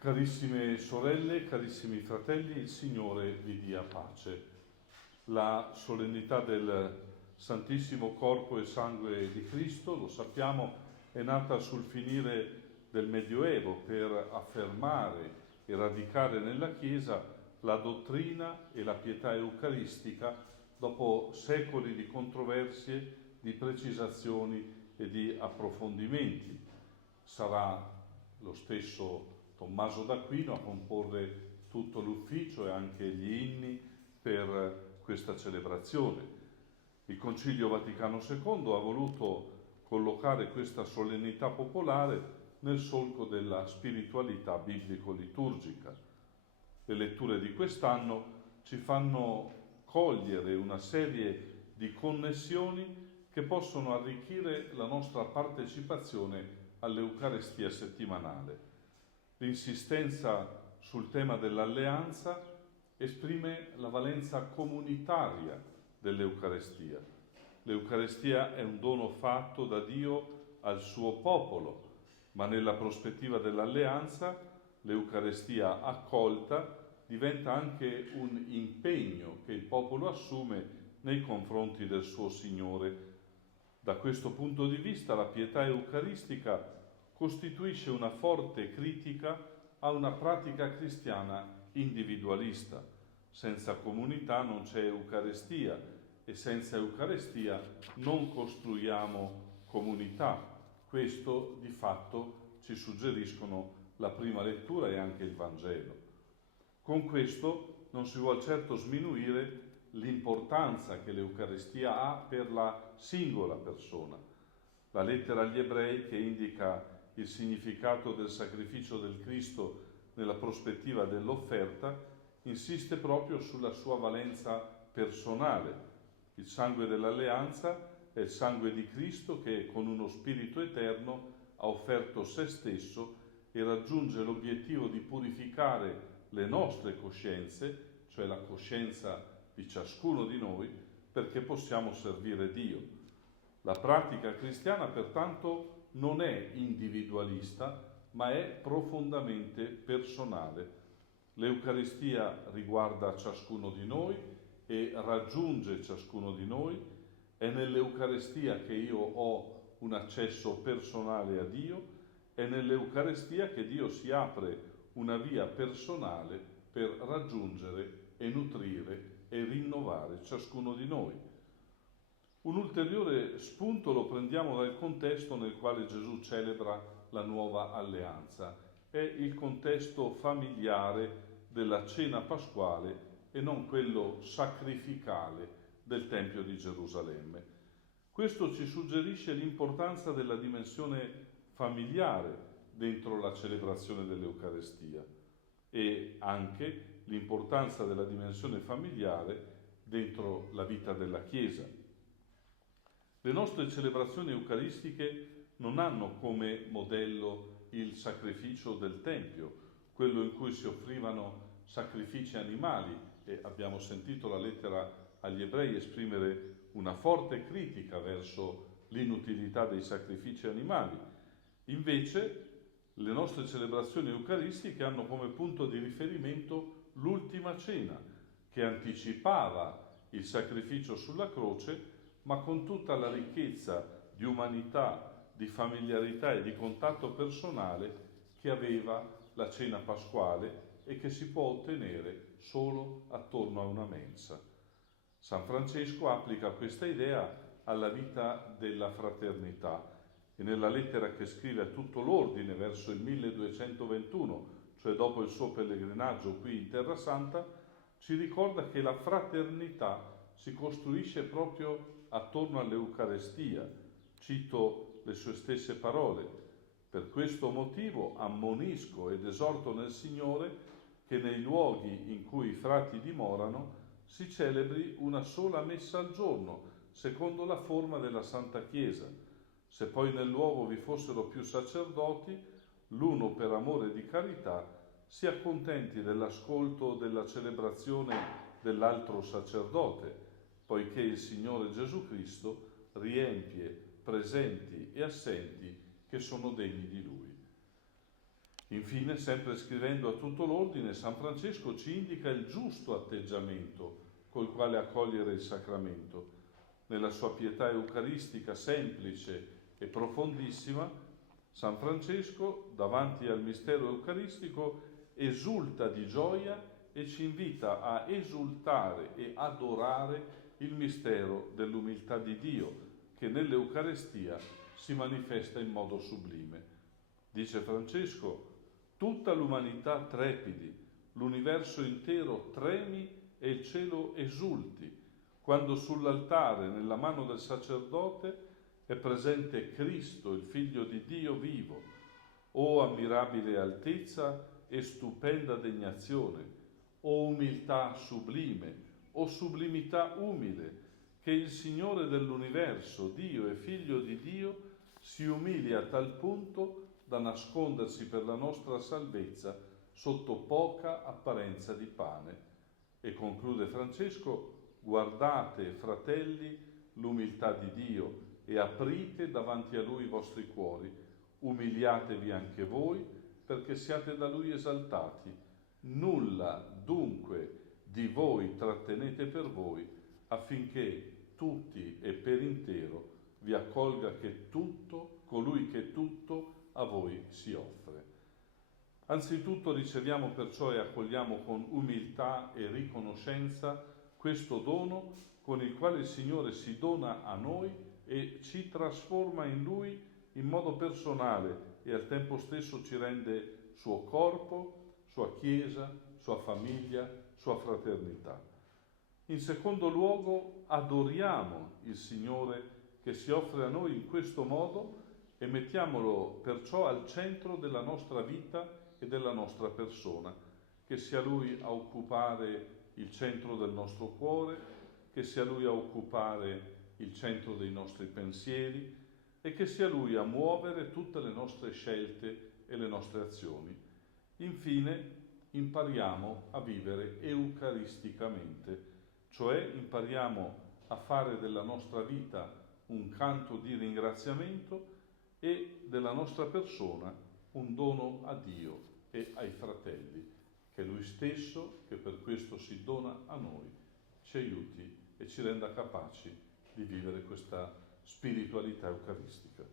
Carissime sorelle, carissimi fratelli, il Signore vi dia pace. La solennità del Santissimo Corpo e Sangue di Cristo, lo sappiamo, è nata sul finire del Medioevo per affermare e radicare nella Chiesa la dottrina e la pietà eucaristica dopo secoli di controversie, di precisazioni e di approfondimenti. Sarà lo stesso Tommaso d'Aquino a comporre tutto l'ufficio e anche gli inni per questa celebrazione. Il Concilio Vaticano II ha voluto collocare questa solennità popolare nel solco della spiritualità biblico-liturgica. Le letture di quest'anno ci fanno cogliere una serie di connessioni che possono arricchire la nostra partecipazione all'Eucarestia settimanale. L'insistenza sul tema dell'alleanza esprime la valenza comunitaria dell'Eucarestia. L'Eucarestia è un dono fatto da Dio al suo popolo, ma nella prospettiva dell'alleanza l'Eucarestia accolta diventa anche un impegno che il popolo assume nei confronti del suo Signore. Da questo punto di vista la pietà eucaristica costituisce una forte critica a una pratica cristiana individualista. Senza comunità non c'è Eucarestia e senza Eucarestia non costruiamo comunità. Questo di fatto ci suggeriscono la prima lettura e anche il Vangelo. Con questo non si vuol certo sminuire l'importanza che l'Eucarestia ha per la singola persona. La lettera agli Ebrei, che indica il significato del sacrificio del Cristo nella prospettiva dell'offerta, insiste proprio sulla sua valenza personale. Il sangue dell'alleanza è il sangue di Cristo che con uno spirito eterno ha offerto se stesso e raggiunge l'obiettivo di purificare le nostre coscienze, cioè la coscienza di ciascuno di noi, perché possiamo servire Dio. La pratica cristiana, pertanto, non è individualista, ma è profondamente personale. L'Eucaristia riguarda ciascuno di noi e raggiunge ciascuno di noi. È nell'Eucaristia che io ho un accesso personale a Dio, è nell'Eucaristia che Dio si apre una via personale per raggiungere e nutrire e rinnovare ciascuno di noi. Un ulteriore spunto lo prendiamo dal contesto nel quale Gesù celebra la nuova alleanza. È il contesto familiare della cena pasquale e non quello sacrificale del Tempio di Gerusalemme. Questo ci suggerisce l'importanza della dimensione familiare dentro la celebrazione dell'Eucarestia e anche l'importanza della dimensione familiare dentro la vita della Chiesa. Le nostre celebrazioni eucaristiche non hanno come modello il sacrificio del Tempio, quello in cui si offrivano sacrifici animali, e abbiamo sentito la lettera agli Ebrei esprimere una forte critica verso l'inutilità dei sacrifici animali. Invece, le nostre celebrazioni eucaristiche hanno come punto di riferimento l'ultima cena, che anticipava il sacrificio sulla croce, ma con tutta la ricchezza di umanità, di familiarità e di contatto personale che aveva la cena pasquale e che si può ottenere solo attorno a una mensa. San Francesco applica questa idea alla vita della fraternità e nella lettera che scrive a tutto l'ordine verso il 1221, cioè dopo il suo pellegrinaggio qui in Terra Santa, ci ricorda che la fraternità si costruisce proprio attorno all'Eucarestia. Cito le sue stesse parole: per questo motivo ammonisco ed esorto nel Signore che nei luoghi in cui i frati dimorano si celebri una sola messa al giorno, secondo la forma della Santa Chiesa. Se poi nel luogo vi fossero più sacerdoti, l'uno per amore di carità si accontenti dell'ascolto della celebrazione dell'altro sacerdote, poiché il Signore Gesù Cristo riempie presenti e assenti che sono degni di Lui. Infine, sempre scrivendo a tutto l'ordine, San Francesco ci indica il giusto atteggiamento col quale accogliere il sacramento. Nella sua pietà eucaristica semplice e profondissima, San Francesco, davanti al mistero eucaristico, esulta di gioia e ci invita a esultare e adorare il mistero dell'umiltà di Dio, che nell'Eucarestia si manifesta in modo sublime. Dice Francesco: tutta l'umanità trepidi, l'universo intero tremi e il cielo esulti, quando sull'altare, nella mano del sacerdote, è presente Cristo, il Figlio di Dio vivo. O ammirabile altezza e stupenda degnazione, o umiltà sublime, o sublimità umile, che il Signore dell'universo, Dio e Figlio di Dio, si umili a tal punto da nascondersi per la nostra salvezza sotto poca apparenza di pane. E conclude Francesco: guardate, fratelli, l'umiltà di Dio e aprite davanti a Lui i vostri cuori, umiliatevi anche voi perché siate da Lui esaltati. Nulla dunque di voi trattenete per voi, affinché tutti e per intero vi accolga che tutto, colui che tutto a voi si offre. Anzitutto riceviamo perciò e accogliamo con umiltà e riconoscenza questo dono con il quale il Signore si dona a noi e ci trasforma in Lui in modo personale e al tempo stesso ci rende suo corpo, sua Chiesa, sua famiglia, sua fraternità. In secondo luogo, adoriamo il Signore che si offre a noi in questo modo e mettiamolo perciò al centro della nostra vita e della nostra persona, che sia Lui a occupare il centro del nostro cuore, che sia Lui a occupare il centro dei nostri pensieri e che sia Lui a muovere tutte le nostre scelte e le nostre azioni. Infine, impariamo a vivere eucaristicamente, cioè impariamo a fare della nostra vita un canto di ringraziamento e della nostra persona un dono a Dio e ai fratelli, che Lui stesso, che per questo si dona a noi, ci aiuti e ci renda capaci di vivere questa spiritualità eucaristica.